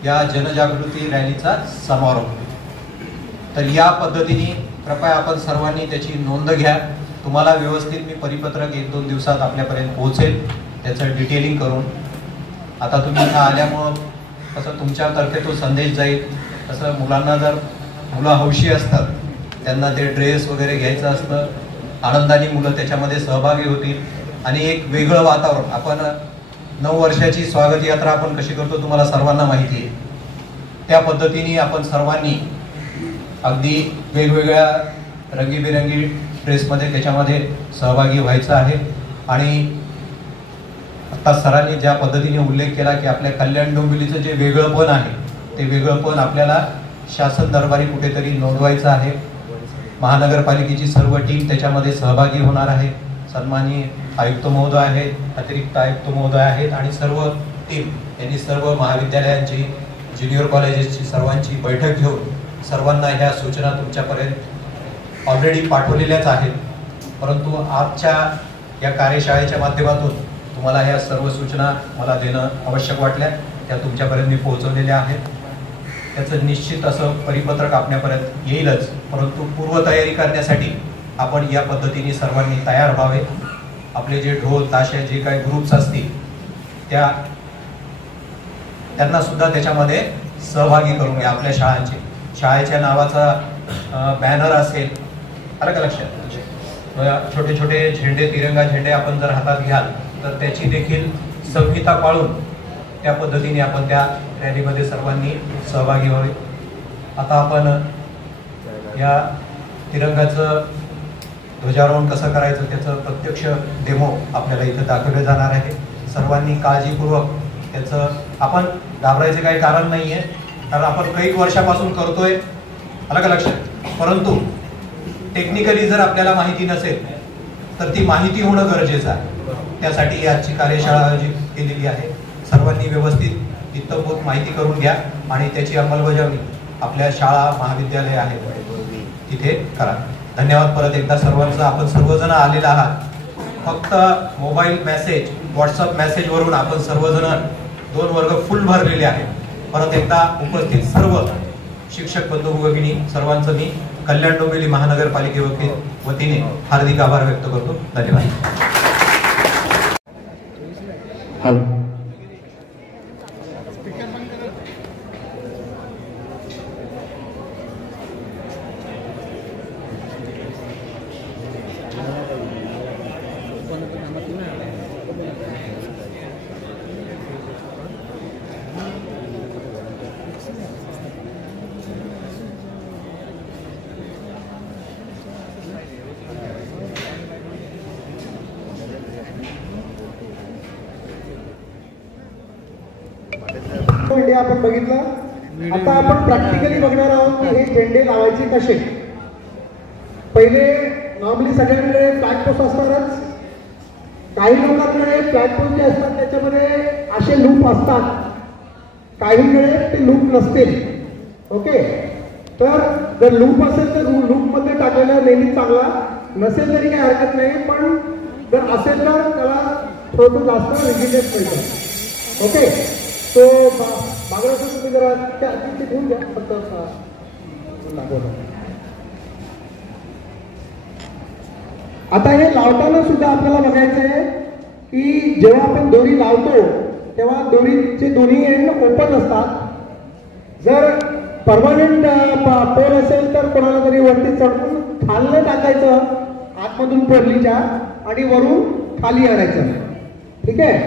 या जनजागृती रॅलीचा समारोप होईल. तर या पद्धतीने कृपया आपण सर्वांनी त्याची नोंद घ्या. तुम्हाला व्यवस्थित मी परिपत्रक 1-2 दिवसात आपल्यापर्यंत पोहोचेल त्याचं डिटेलिंग करून. आता तुम्ही इथं आल्यामुळं कसं तुमच्यातर्फे तो संदेश जाईल. तसं मुलांना जर मुलं हौशी असतात त्यांना ते ड्रेस वगैरे घ्यायचं असतं. आनंदाने मुलं त्याच्यामध्ये सहभागी होतील आणि एक वेगळं वातावरण. आपण 9 वर्षाची स्वागत यात्रा आपण कशी करतो तुम्हाला सर्वांना माहिती आहे. त्या पद्धतीने आपण सर्वांनी अगदी वेगवेगळ्या रंगीबेरंगी ड्रेसमध्ये त्याच्यामध्ये सहभागी व्हायचं आहे. आणि आता सरांनी ज्या पद्धतीने उल्लेख केला की आपल्या कल्याण डोंबिवलीचं जे वेगळंपण आहे ते वेगळंपण आपल्याला शासन दरबारी कुठेतरी नोंदवायचं आहे. महानगरपालिकेची सर्व टीम त्याच्यामध्ये सहभागी होणार आहे. सन्माननीय आयुक्त महोदय आहेत, अतिरिक्त आयुक्त महोदय आहेत आणि सर्व टीम यांनी सर्व महाविद्यालयांची, ज्युनियर कॉलेजेसची सर्वांची बैठक घेऊन सर्वांना ह्या सूचना तुमच्यापर्यंत ऑलरेडी पाठवलेल्याच आहेत. परंतु आजच्या या कार्यशाळेच्या माध्यमातून तुम्हाला ह्या सर्व सूचना मला देणं आवश्यक वाटल्या. त्या तुमच्यापर्यंत मी पोहोचवलेल्या आहेत. त्याचं निश्चित असं परिपत्रक आपल्यापर्यंत येईलच. परंतु पूर्वतयारी करण्यासाठी आपण या पद्धतीने सर्वांनी तयार व्हावे. आपले जे ढोल ताशे जे काही ग्रुप्स असतील त्यांना सुद्धा त्याच्यामध्ये सहभागी करून घ्या. आपल्या शाळेच्या नावाचा बॅनर असेल, आलं का लक्षात, छोटे छोटे झेंडे, तिरंगा झेंडे आपण जर हातात घ्याल तर त्याची देखील संहिता पाळून त्या पद्धतीने आपण त्या रॅलीमध्ये सर्वांनी सहभागी व्हावे. आता आपण या तिरंगाचं ध्वजारोहण कसं करायचं त्याचं प्रत्यक्ष डेमो आपल्याला इथं दाखवलं जाणार आहे. सर्वांनी काळजीपूर्वक त्याचं, आपण घाबरायचं काही कारण नाही आहे, कारण आपण काही वर्षापासून करतोय, आलं का लक्षात. परंतु टेक्निकली जर आपल्याला माहिती नसेल तर ती माहिती होणं गरजेचं आहे. त्यासाठी आजची कार्यशाळा आयोजित केलेली आहे. सर्वांनी व्यवस्थित इत्तमभूत माहिती करून घ्या आणि त्याची अंमलबजावणी आपल्या शाळा महाविद्यालय आहेत तिथे करा. धन्यवाद परत एकदा सर्वांचा. आपण सर्वजण आलेला आहात. फक्त मोबाईल मेसेज, व्हॉट्सअप मेसेज वरून आपण सर्वजण 2 वर्ग फुल भरलेले आहेत. परत एकदा उपस्थित सर्व शिक्षक बंधू भगिनी सर्वांचं मी कल्याण डोंबिवली महानगरपालिके वतीने हार्दिक आभार व्यक्त करतो. धन्यवाद. इंडिया आपण बघितलं. आता आपण प्रॅक्टिकली बघणार आहोत की हे झेंडे लावायचे कसे. पहिले नॉर्मली सगळ्यांकडे फ्लॅग पोस्ट असणारच. काही लोकांकडे फ्लॅग पोस्ट जे असतात त्याच्यामध्ये असे लूप असतात, काहींकडे ते लूप नसतील. ओके, तर जर लूप असेल तर लूप मध्ये टाकायला नेहमी चांगला, नसेल तरी काही हरकत नाही, पण जर असेल तर त्याला थोडं जास्त रिजिनेस मिळतं. ओके, तो मागं तुम्ही जरा त्या घेऊन घ्या फक्त. आता हे लावताना सुद्धा आपल्याला बघायचं आहे की जेव्हा आपण दोरी लावतो तेव्हा दोरीचे दोन्ही एंड ओपन असतात. जर परमनंट पोल असेल तर कोणाला तरी वरती चढून खालनं टाकायचं आतमधून परलीच्या आणि वरून खाली आणायचं. ठीक आहे,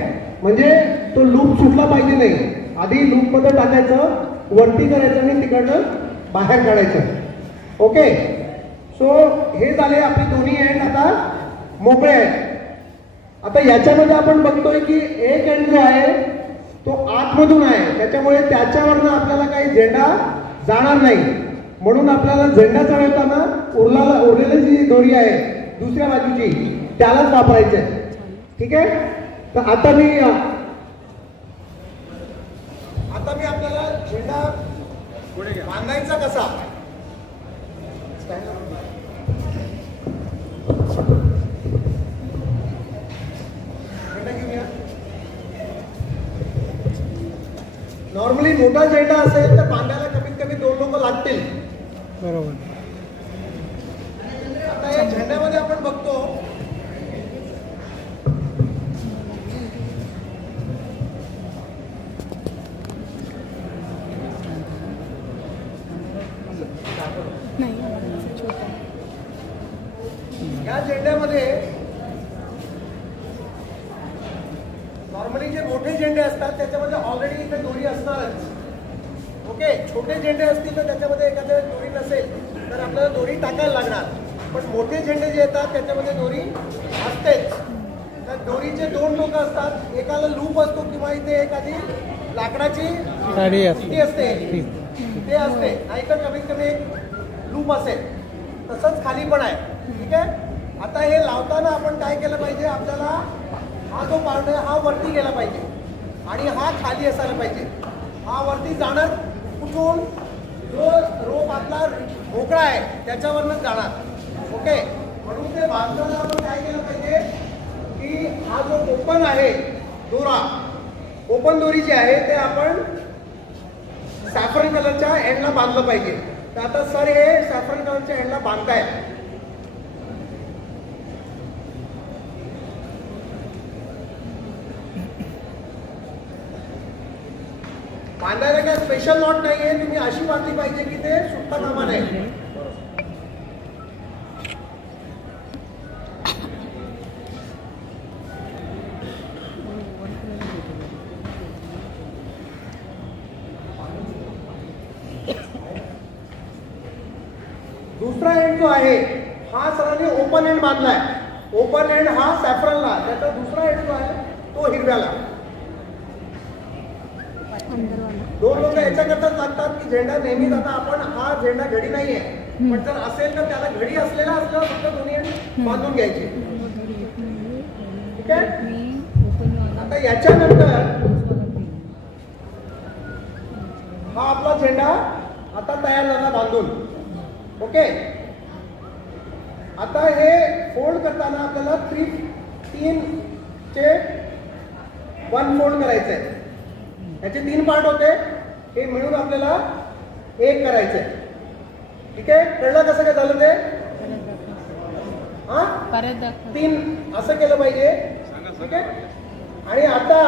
म्हणजे तो लूप सुटला पाहिजे नाही. आधी लूप मध्ये टाकायचं, वरती करायचं आणि तिकडनं बाहेर काढायचं. ओके, सो हे झाले आपले दोन्ही एंड आता मोकळे आहेत. आता याच्यामध्ये आपण बघतोय की एक एंड जो आहे तो आतमधून आहे, त्याच्यामुळे त्याच्यावरनं आपल्याला काही झेंडा जाणार नाही. म्हणून आपल्याला झेंडा चढवताना उरलेली जी दोरी आहे दुसऱ्या बाजूची त्यालाच वापरायचं आहे. ठीक आहे, तर आता मी आपल्याला झेंडा बांधायचा कसा नॉर्मली मोठा झेंडा असेल तर बांधायला कमीत कमी 2 लोक लागतील. बरोबर. आता या झेंड्यामध्ये आपण बघतो या झेंड्यामध्ये नॉर्मली जे मोठे झेंडे असतात त्याच्यामध्ये ऑलरेडी इथे दोरी असणारच. ओके, छोटे झेंडे असतील तर त्याच्यामध्ये एखाद्या दोरी नसेल तर आपल्याला दोरी टाकायला लागणार. पण मोठे झेंडे जे येतात त्याच्यामध्ये दोरी असतेच. तर दोरीचे 2 टोकं असतात, एकाला लूप असतो किंवा इथे एखादी लाकडाची ती असते ते असते, नाहीतर कमीत कमी एक लूप असेल. तसंच खाली पण आहे. ठीक आहे, आता हे लावताना आपण काय केलं पाहिजे, आपल्याला हा जो पार्ट आहे हा वरती गेला पाहिजे आणि हा खाली असायला पाहिजे. हा वरती जाणार कुठून, जो रोप आपला मोकळा आहे त्याच्यावरच जाणार. ओके, म्हणून ते बांधताना आपण काय केलं पाहिजे की हा जो ओपन आहे दोरा, ओपन दोरी जी आहे ते आपण सॅफरन कलरच्या एंडला बांधलं पाहिजे. तर आता सर हे सॅफरन कलरच्या एंडला बांधतायत. बांधायला काय स्पेशल नॉट नाहीये, तुम्ही अशी बांधली पाहिजे की ते सुट्टा कामा नाही. दुसरा एंड जो आहे हा सरांनी ओपन एंड बांधलाय. ओपन एंड हा सॅफ्रनला, त्याचा दुसरा एंड जो आहे तो हिरव्याला. दोन लोक याच्याकरताच लागतात की झेंडा नेहमीच, आता आपण हा झेंडा घडी नाहीये पण जर असेल तर त्याला घडी असलेला फक्त दोन्ही एंड बांधून घ्यायचे. ठीक आहे. आता याच्यानंतर हा आपला झेंडा आता तयार झाला बांधून. ओके. आता हे फोल्ड करताना आपल्याला 3 चे 1 फोल्ड करायचं आहे. याचे 3 पार्ट होते, हे मिळून आपल्याला 1 करायचं आहे. ठीक आहे. कळलं कसं काय झालं ते? हा 3 असं केलं पाहिजे. ठीक आहे. आणि आता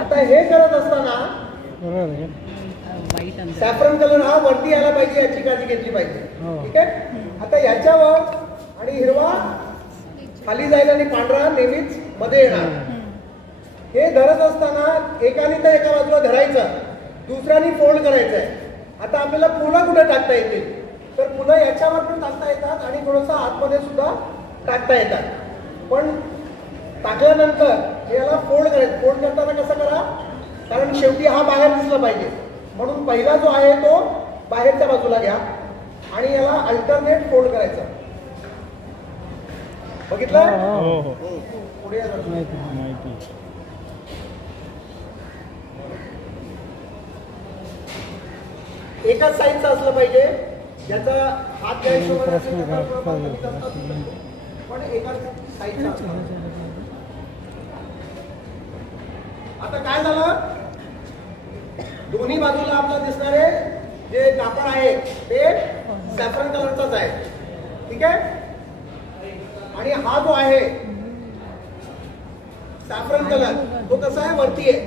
आता हे करत असताना सॅफ्रन कलर हा वरती यायला पाहिजे याची काळजी घेतली पाहिजे. ठीक आहे. आता याच्यावर आणि हिरवा खाली जाईल आणि पांढरा नेहमीच मध्ये येणार. हे धरत असताना एकाने तर एका बाजूला धरायचं, दुसऱ्याने फोल्ड करायचंय. आता आपल्याला फुलं कुठे टाकता येतील तर फुलं याच्यावर पण टाकता येतात आणि थोडंसं आतमध्ये सुद्धा टाकता येतात. पण टाकल्यानंतर याला फोल्ड करायचं. फोल्ड करताना कसं करा, कारण शेवटी हा बाहेर दिसला पाहिजे म्हणून पहिला जो आहे तो बाहेरच्या बाजूला घ्या आणि याला अल्टरनेट फोल्ड करायचं. बघितलं? पुढे एकाच साईजचा असलं पाहिजे. याचा हात त्या हिशोबाने पण एकाच साईजचा असला. आता काय झालं, दोन्ही बाजूला आपल्याला दिसणारे जे कापड आहे ते सॅफ्रन कलरचाच आहे. ठीक आहे. आणि हा जो आहे सॅफ्रन कलर तो कसा आहे, वरती आहे.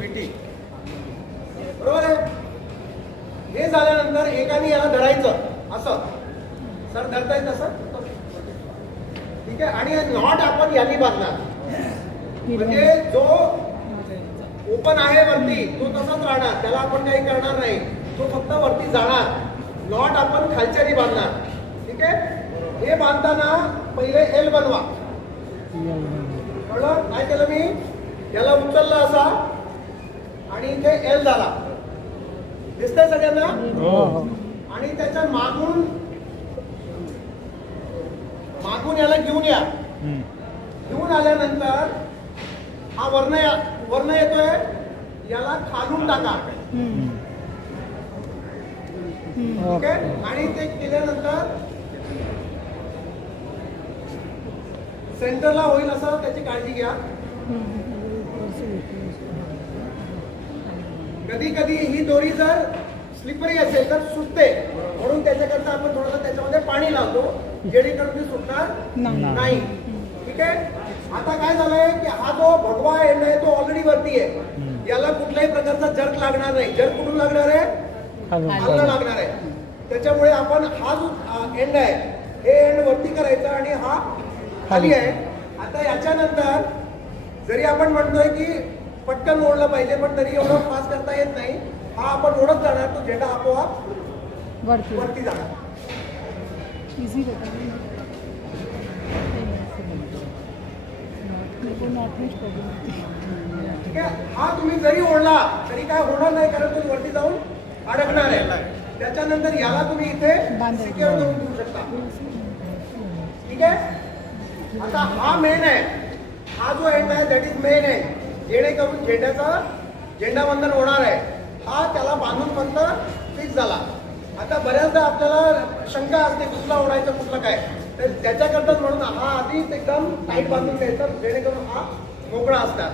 विटी बरोबर आहे. हे झाल्यानंतर एकाने याला धरायचं असं. सर धरताय तसं. ठीक आहे. आणि नॉट आपण यांनी बांधणार, म्हणजे जो ओपन आहे वरती तो तसाच राहणार, त्याला आपण काही करणार नाही, तो फक्त वरती जाणार. नॉट आपण खालच्यानी बांधणार. ठीक आहे. हे बांधताना पहिले एल बनवा. कळलं? काय केलं मी, याला उचललं असा आणि इथे एल झाला. दिसतंय सगळ्यांना? आणि त्याच्या मागून याला घेऊन या. घेऊन आल्यानंतर हा वर्ण येतोय, याला खालून टाका. ठीक आहे. आणि ते केल्यानंतर सेंटरला होईल असं त्याची काळजी घ्या. कधी कधी ही दोरी जर स्लिपरी असेल तर सुटते, म्हणून त्याच्याकरता आपण थोडंसं त्याच्यामध्ये पाणी लावतो जेणेकरून ती सुटणार नाही. ठीक आहे. आता काय झालंय की हा जो भगवा एंड आहे तो ऑलरेडी वरती आहे, याला कुठल्याही प्रकारचा जर्क लागणार नाही. जर्क कुठून लागणार आहे, खालून लागणार आहे. त्याच्यामुळे आपण हा जो एंड आहे हे एंड वरती करायचा आणि हा खाली आहे. आता याच्यानंतर जरी आपण म्हणतोय की पटकन ओढलं पाहिजे पण तरी एवढं फास्ट करता येत नाही. हा आपण ओढत जाणार, तो झेंडा आपोआप वरती जाणार. ठीक आहे. हा तुम्ही जरी ओढला तरी काय होणार नाही, कारण तो वरती जाऊन अडकणार आहे. त्याच्यानंतर याला तुम्ही इथे सिक्युअर करून देऊ शकता. ठीक आहे. आता हा मेन आहे, हा जो एंड आहे दॅट इज मेन आहे, जेणेकरून झेंडावंदन होणार आहे. हा त्याला बांधून फक्त फिक्स झाला. आता बऱ्याचदा आपल्याला शंका असते कुठला ओढायचं कुठलं काय, तर त्याच्याकरताच म्हणून हा आधीच एकदम टाईट बांधून द्यायचा जेणेकरून हा मोकळा असतात.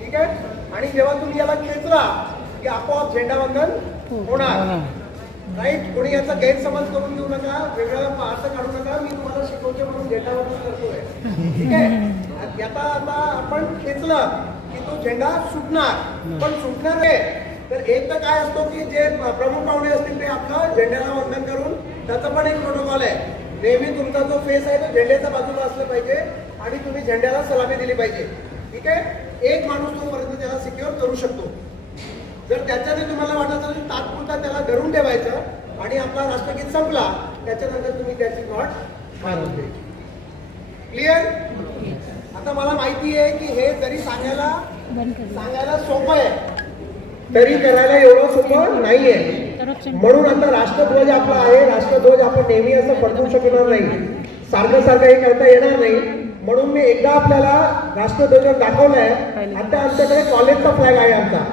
ठीक आहे. आणि जेव्हा तुम्ही याला खेचला की आपोआप झेंडावंदन होणार. राईट. कोणी याचा गैरसमज करून घेऊ नका, वेगळा अर्थ काढू नका. मी तुम्हाला शिकवते म्हणून झेंडावंदन करतोय. ठीक आहे. याचा आता आपण खेचलं की तो झेंडा सुटणार, पण सुटणार आहे तर एक तर काय असतो की जे प्रमुख पाहुणे असतील ते आपलं झेंड्याला वंदन करून, त्याचा पण एक प्रोटोकॉल आहे. नेहमी तुमचा जो फेस आहे तो झेंड्याच्या बाजूला असला पाहिजे आणि तुम्ही झेंड्याला सलामी दिली पाहिजे. ठीक आहे. एक माणूस तोपर्यंत त्याला सिक्युअर करू शकतो. जर त्याच्याने तुम्हाला वाटत असेल तात्पुरता त्याला धरून ठेवायचं आणि आपला राष्ट्रगीत संपला त्याच्यानंतर तुम्ही त्याची नॉट मारून द्यायची. क्लिअर? आता मला माहिती आहे की हे जरी सांगायला सोपं आहे तरी करायला एवढं सोपं नाहीये. म्हणून आता राष्ट्रध्वज आपला आहे. राष्ट्रध्वज आपण नेहमी असं पडवू शकणार नाही, सारखं सारखं हे करता येणार नाही. म्हणून मी एकदा आपल्याला राष्ट्रध्वज दाखवलाय. आता आमच्याकडे कॉलेजचा फ्लॅग आहे आमचा.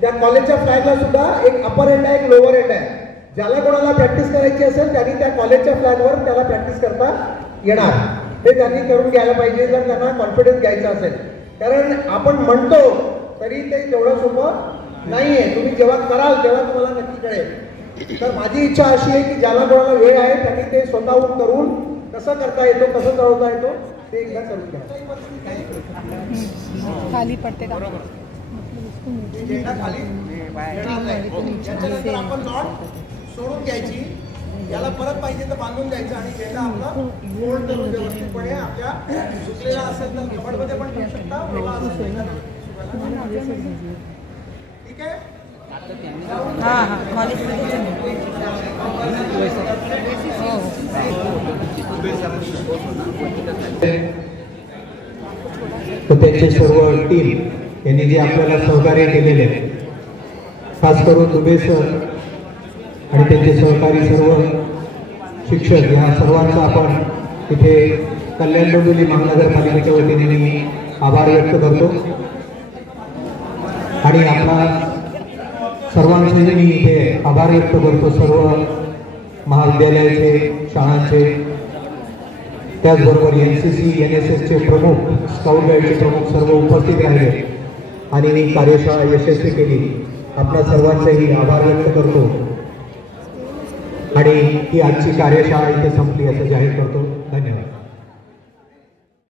त्या कॉलेजच्या फ्लॅगला सुद्धा एक अपर एंड आहे, एक लोअर एंड आहे. ज्याला कोणाला प्रॅक्टिस करायची असेल त्यांनी त्या कॉलेजच्या फ्लॅगवर त्याला प्रॅक्टिस करता येणार. हे त्यांनी करून घ्यायला पाहिजे जर त्यांना कॉन्फिडन्स घ्यायचा असेल. कारण आपण म्हणतो तरी ते तेवढं सोपं नाहीये. तुम्ही जेव्हा कराल तेव्हा तुम्हाला नक्की कळेल. तर माझी इच्छा अशी आहे की ज्याला कोणाला वेळ आहे त्यांनी ते स्वतःहून करून कसं करता येतो, कसं चालवता येतो ते एकदा करून घ्या. खाली पडते का? झेंडा खाली त्याच्यानंतर आपण नॉट सोडून घ्यायची. याला परत पाहिजे तर बांधून द्यायचं आणि झेंडा आपला फोल्ड करून व्यवस्थितपणे आपल्या सुकलेला असेल तर कबडमध्ये पण ठेवू शकता, ओला असेल तर ठीक आहे. तर त्यांचे सर्व टीम यांनी जे आपल्याला सहकार्य केलेले आहे, खास करून दुबे सर आणि त्यांचे सहकारी सर्व शिक्षक ह्या सर्वांचा आपण इथे कल्याण डोंबिवली महानगरपालिकेच्या वतीने मी आभार व्यक्त करतो. आणि आपला सर्वांचे मी इथे आभार व्यक्त करतो, सर्व महाविद्यालयाचे, शाळांचे, त्याचबरोबर NCC NSSचे प्रमुख, स्काउट गाईडचे प्रमुख सर्व उपस्थित राहिले आणि ही कार्यशाळा यशस्वी केली. आपल्या सर्वांचेही आभार व्यक्त करतो आणि ही आजची कार्यशाळा इथे संपली असं जाहीर करतो. धन्यवाद.